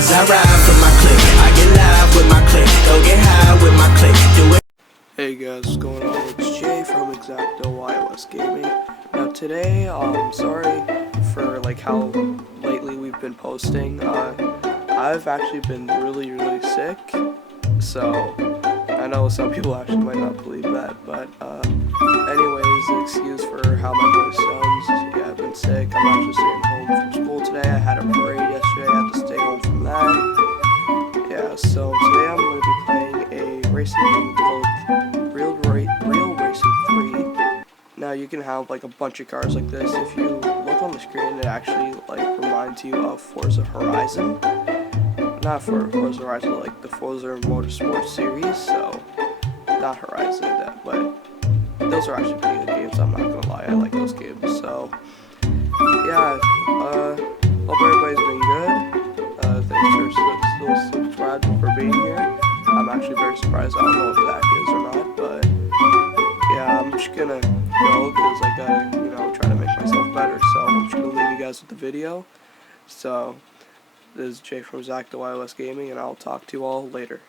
cause I ride for my clique. I get live with my clique, go get high with my clique. Do it. Hey guys, what's going on? It's Jay from Exacto Wireless Gaming. Now today, sorry for like how lately we've been posting. I've actually been really sick, so I know some people actually might not believe that, but anyways, the excuse for how my voice sounds, yeah, I've been sick. I'm actually staying home from school today. I had a parade yesterday, I had to stay home from that. Yeah, so today I'm going to be playing a racing game called Real Racing 3. Now you can have like a bunch of cars like this. If you look on the screen, it actually like reminds you of Forza Horizon. Not for Forza Horizon, like the Forza Motorsport series, so not Horizon that, but those are actually pretty good games, I'm not gonna lie, I like those games. So yeah, hope everybody's been good. Thanks for still subscribing for being here. I'm actually very surprised. I don't know if Zach is or not, but yeah, I'm just gonna go because I gotta, try to make myself better. So I'm just gonna leave you guys with the video. So this is Jay from Exacto Wireless Gaming, and I'll talk to you all later.